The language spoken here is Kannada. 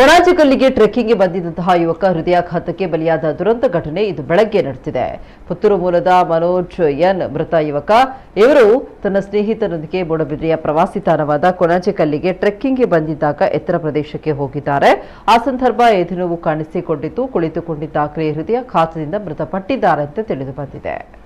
ಕೊಣಾಜಿಕಲ್ಲಿಗೆ ಟ್ರೆಕ್ಕಿಂಗ್ಗೆ ಬಂದಿದ್ದಂತಹ ಯುವಕ ಹೃದಯಾಘಾತಕ್ಕೆ ಬಲಿಯಾದ ದುರಂತ ಘಟನೆ ಇದು ಬೆಳಗ್ಗೆ ನಡೆದಿದೆ. ಪುತ್ತೂರು ಮೂಲದ ಮನೋಜ್ ಎನ್ ಮೃತ ಯುವಕ. ಇವರು ತನ್ನ ಸ್ನೇಹಿತರೊಂದಿಗೆ ಮೂಡಬಿದ್ರೆಯ ಪ್ರವಾಸಿ ತಾಣವಾದ ಕೊಣಾಜಿಕಲ್ಲಿಗೆ ಟ್ರೆಕ್ಕಿಂಗ್ಗೆ ಬಂದಿದ್ದಾಗ ಎತ್ತರ ಪ್ರದೇಶಕ್ಕೆ ಹೋಗಿದ್ದಾರೆ. ಆ ಸಂದರ್ಭ ಎದೆನೋವು ಕಾಣಿಸಿಕೊಂಡಿದ್ದು, ಕುಳಿತುಕೊಂಡಿದ್ದಾಗಲೇ ಹೃದಯಾಘಾತದಿಂದ ಮೃತಪಟ್ಟಿದ್ದಾರಂತೆ ತಿಳಿದು ಬಂದಿದೆ.